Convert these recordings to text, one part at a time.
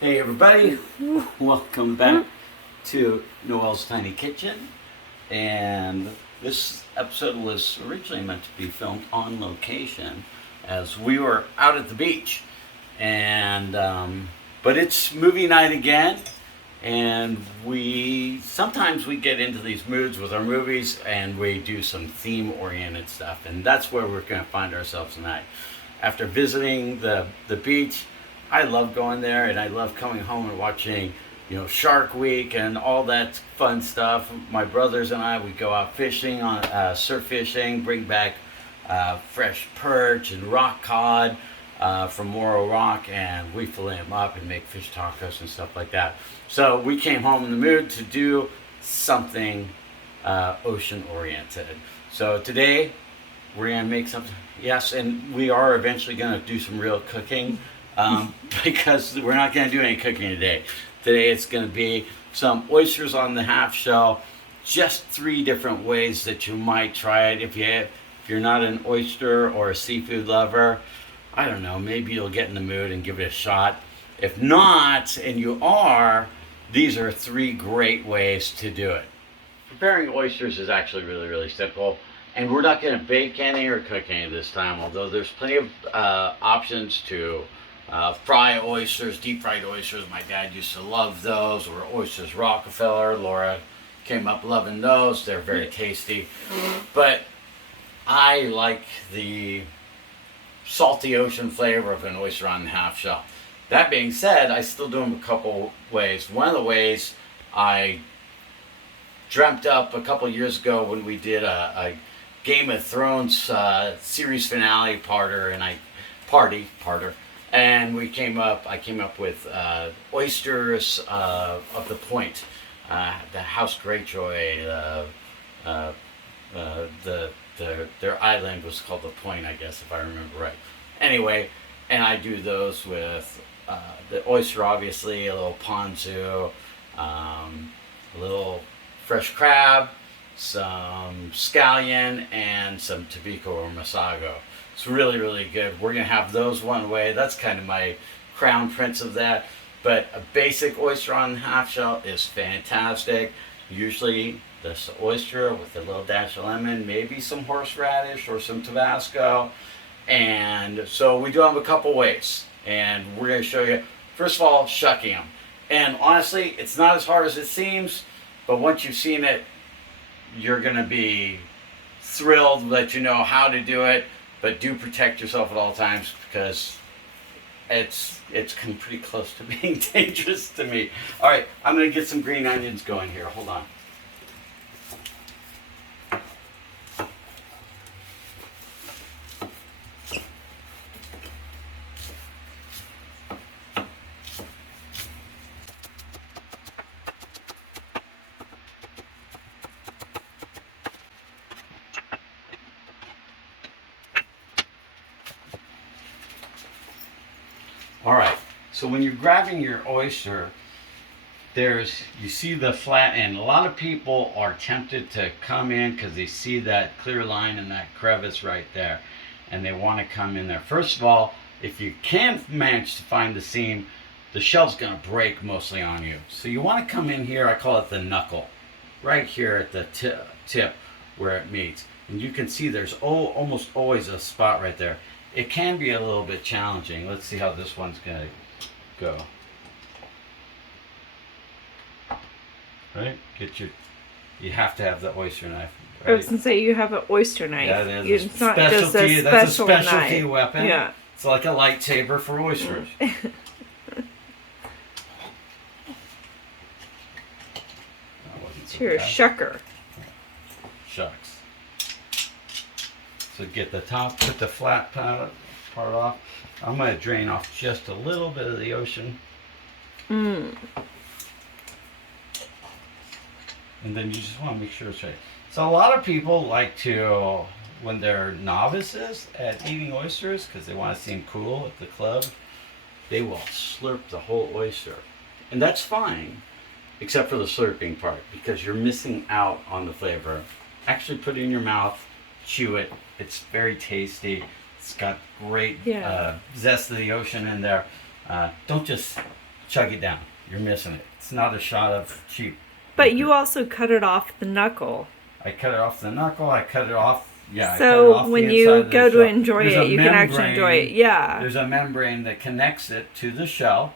Hey everybody, welcome back to Noel's Tiny Kitchen. And this episode was originally meant to be filmed on location as we were out at the beach. And but it's movie night again, and we sometimes we get into these moods with our movies and we do some theme oriented stuff, and that's where we're going to find ourselves tonight. After visiting the beach, I love going there, and I love coming home and watching, Shark Week and all that fun stuff. My brothers and I, we go out fishing on surf fishing, bring back fresh perch and rock cod from Morro Rock, and we fillet them up and make fish tacos and stuff like that. So we came home in the mood to do something ocean oriented. So today we're gonna make something. Yes, and we are eventually gonna do some real cooking. Because we're not going to do any cooking today. Today it's going to be some oysters on the half shell. Just 3 different ways that you might try it. If you're not an oyster or a seafood lover, I don't know, maybe you'll get in the mood and give it a shot. If not, and you are, these are 3 great ways to do it. Preparing oysters is actually really, really simple. And we're not going to bake any or cook any this time, although there's plenty of options to fry oysters, deep fried oysters. My dad used to love those, or oysters Rockefeller. Laura came up loving those. They're very tasty. But I like the salty ocean flavor of an oyster on the half shell. That being said, I still do them a couple ways. One of the ways I dreamt up a couple years ago when we did a Game of Thrones series finale parter, and I came up with oysters of the Point, the House Greyjoy. Their island was called the Point, I guess, if I remember right. Anyway, and I do those with the oyster, obviously, a little ponzu, a little fresh crab, some scallion, and some tobiko or masago. It's really, really good. We're going to have those one way. That's kind of my crown prince of that. But a basic oyster on half shell is fantastic. Usually this oyster with a little dash of lemon, maybe some horseradish or some Tabasco. And so we do them a couple ways. And we're going to show you, first of all, shucking them. And honestly, it's not as hard as it seems. But once you've seen it, you're going to be thrilled that you know how to do it. But do protect yourself at all times, because it's come pretty close to being dangerous to me. All right, I'm going to get some green onions going here. Hold on. All right, so when you're grabbing your oyster, you see the flat end. A lot of people are tempted to come in because they see that clear line and that crevice right there, and they want to come in there. First of all, if you can manage to find the seam, the shell's going to break mostly on you. So you want to come in here, I call it the knuckle, right here at the tip where it meets. And you can see there's almost always a spot right there. It can be a little bit challenging. Let's see how this one's going to go. Right? You have to have the oyster knife. Right? I was going to say, you have an oyster knife. Yeah, that is It's not just a that's a special specialty knife. weapon. Yeah. It's like a lightsaber for oysters. It's your shucker. Shucks. So get the top, put the flat part off. I'm going to drain off just a little bit of the ocean. And then you just want to make sure it's right. So a lot of people like to, when they're novices at eating oysters, because they want to seem cool at the club, they will slurp the whole oyster. And that's fine, except for the slurping part, because you're missing out on the flavor. Actually put it in your mouth, chew it. It's very tasty. It's got great zest of the ocean in there. Don't just chug it down. You're missing it. It's not a shot of cheap. But you also cut it off the knuckle. I cut it off the knuckle. I cut it off. Yeah. I cut it So off when the you inside of the go to shell. enjoy There's it, a you can actually enjoy it. Yeah. There's a membrane that connects it to the shell,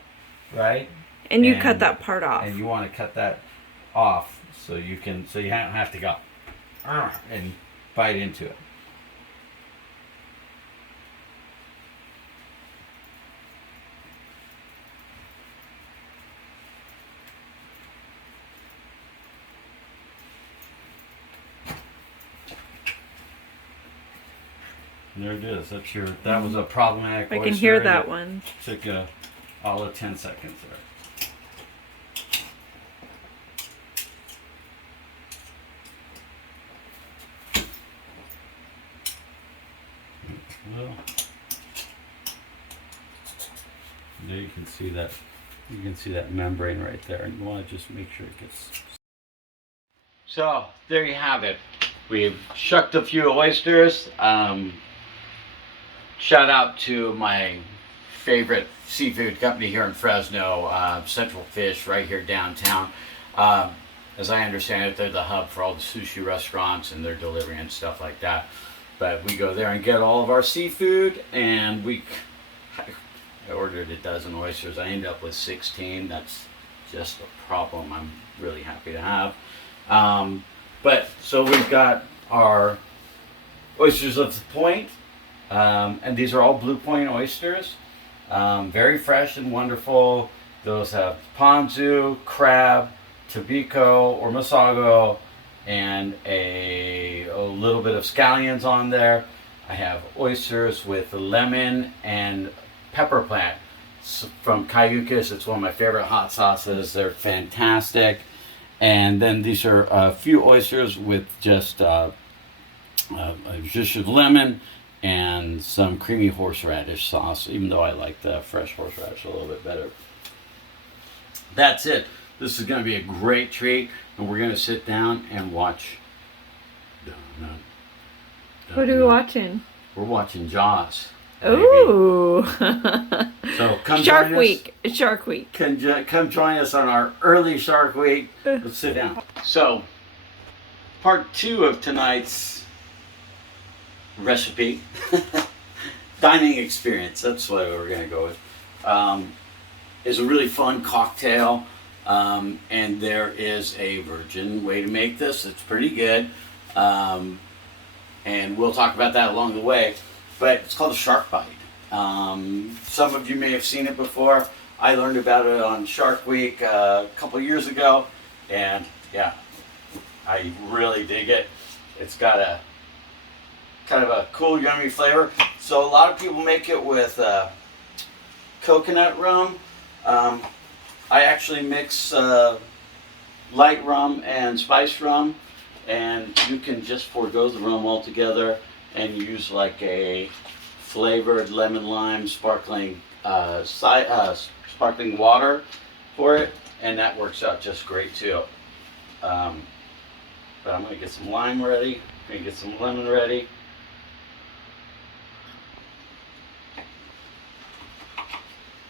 right? And you cut that part off. And you want to cut that off so you don't have to go and bite into it. And there it is. That was a problematic oyster. I can hear that one. Took all of 10 seconds there. Well, there you can see that. You can see that membrane right there, and you want to just make sure it gets. So there you have it. We've shucked a few oysters. Shout out to my favorite seafood company here in Fresno, Central Fish, right here downtown. As I understand it, they're the hub for all the sushi restaurants and their delivery and stuff like that. But we go there and get all of our seafood, and I ordered a dozen oysters. I ended up with 16. That's just a problem I'm really happy to have. But so we've got our oysters of the point, and these are all Blue Point oysters. Very fresh and wonderful. Those have ponzu, crab, tobiko or masago, and a little bit of scallions on there. I have oysters with lemon and pepper plant from Cayucas. It's one of my favorite hot sauces. They're fantastic. And then these are a few oysters with just lemon and some creamy horseradish sauce, even though I like the fresh horseradish a little bit better. That's it. This is going to be a great treat, and we're going to sit down and watch. What are we watching? We're watching Jaws. Baby. Ooh. So come Shark join Week. us. Shark Week. Come join us on our early Shark Week. Let's sit down. So, part 2 of tonight's recipe, dining experience. That's what we're going to go with. Is a really fun cocktail, and there is a virgin way to make this. It's pretty good, and we'll talk about that along the way. But it's called a shark bite. Some of you may have seen it before. I learned about it on Shark Week a couple years ago, and yeah, I really dig it. It's got a kind of a cool, yummy flavor. So a lot of people make it with coconut rum. I actually mix light rum and spice rum, and you can just forego the rum altogether and use like a flavored lemon lime sparkling sparkling water for it, and that works out just great too. But I'm gonna get some lime ready. I'm gonna get some lemon ready.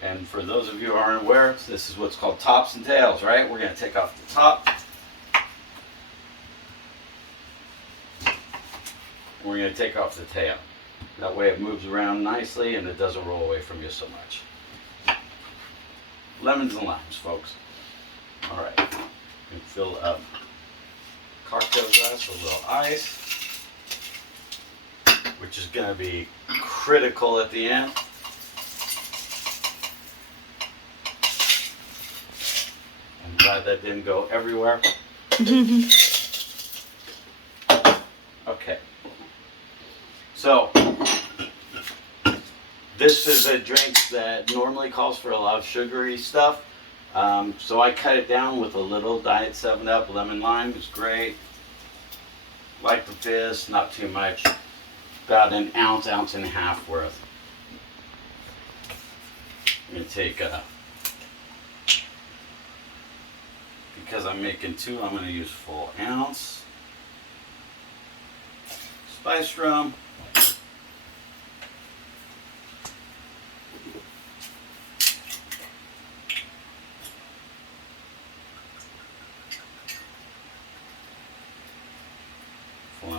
And for those of you who aren't aware, this is what's called tops and tails, right? We're gonna take off the top. We're going to take off the tail. That way it moves around nicely and it doesn't roll away from you so much. Lemons and limes, folks. Alright, we fill up cocktail glass with a little ice, which is going to be critical at the end. I'm glad that didn't go everywhere. Okay. So, this is a drink that normally calls for a lot of sugary stuff. So I cut it down with a little Diet 7-Up lemon lime. It's great. Like the fizz, not too much. About an ounce and a half worth. I'm going to take because I'm making 2, I'm going to use full ounce. Spiced rum.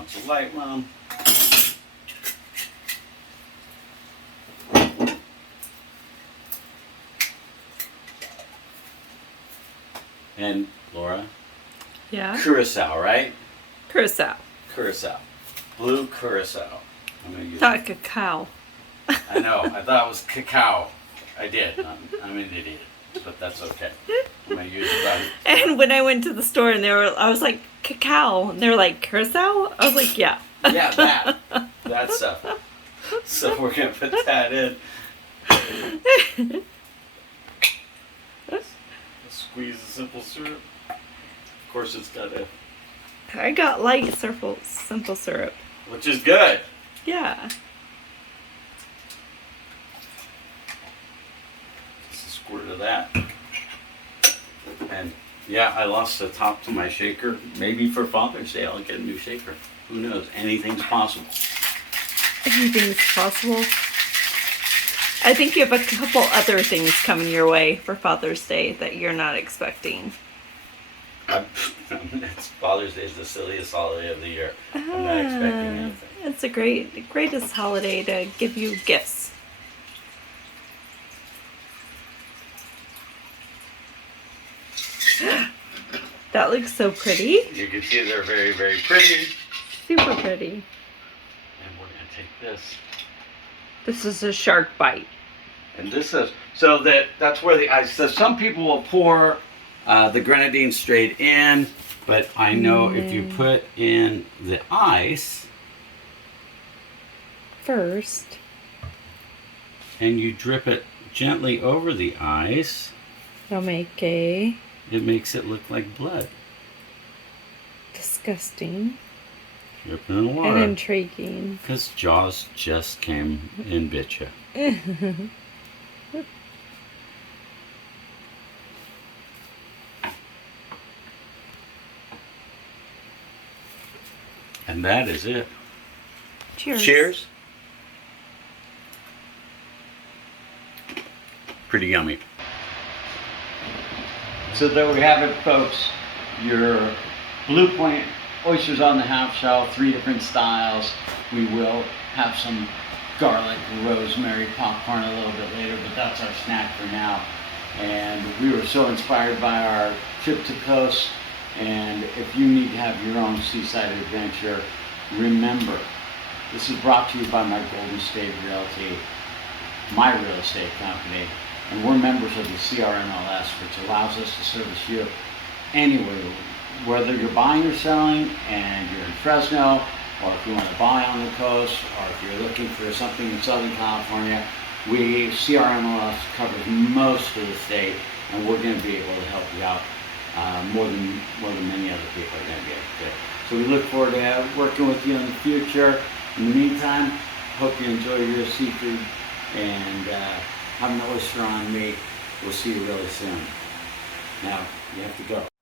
wants a light one. And Laura, Yeah. curacao, right? Curacao. Curacao. Blue curacao. I'm gonna use Not cacao. I know. I thought it was cacao. I did. I'm an idiot, but that's okay. I'm gonna use it. And when I went to the store and I was like, cacao. And they were like, curacao? I was like, yeah. Yeah, that stuff. So we're gonna put that in. Squeeze the simple syrup. Of course, it's got a, I got light simple syrup. which is good. Yeah. Just a squirt of that. And yeah, I lost the top to my shaker. Maybe for Father's Day I'll get a new shaker. Who knows? Anything's possible. Anything's possible. I think you have a couple other things coming your way for Father's Day that you're not expecting. It's Father's Day is the silliest holiday of the year. I'm not expecting anything. It's the greatest holiday to give you gifts. That looks so pretty. You can see they're very, very pretty. Super pretty. And we're gonna take this. This is a shark bite. And this is so that's where the ice. So some people will pour the grenadine straight in, but I know if you put in the ice First. and you drip it gently over the ice, It'll make a it makes it look like blood. disgusting Dripping in and water. intriguing. Because Jaws just came and bit you. And that is it. Cheers. Cheers. Pretty yummy. So there we have it, folks. Your Blue Point oysters on the half shell, 3 different styles. We will have some garlic, rosemary popcorn a little bit later, but that's our snack for now. And we were so inspired by our trip to coast. And if you need to have your own seaside adventure, remember, this is brought to you by my Golden State Realty, my real estate company, and we're members of the CRMLS, which allows us to service you anywhere, whether you're buying or selling and you're in Fresno, or if you want to buy on the coast, or if you're looking for something in Southern California. CRMLS covers most of the state, and we're going to be able to help you out more than many other people are going to be able to. So we look forward to working with you in the future. In the meantime, hope you enjoy your seafood, and have an oyster on me. We'll see you really soon. Now, you have to go.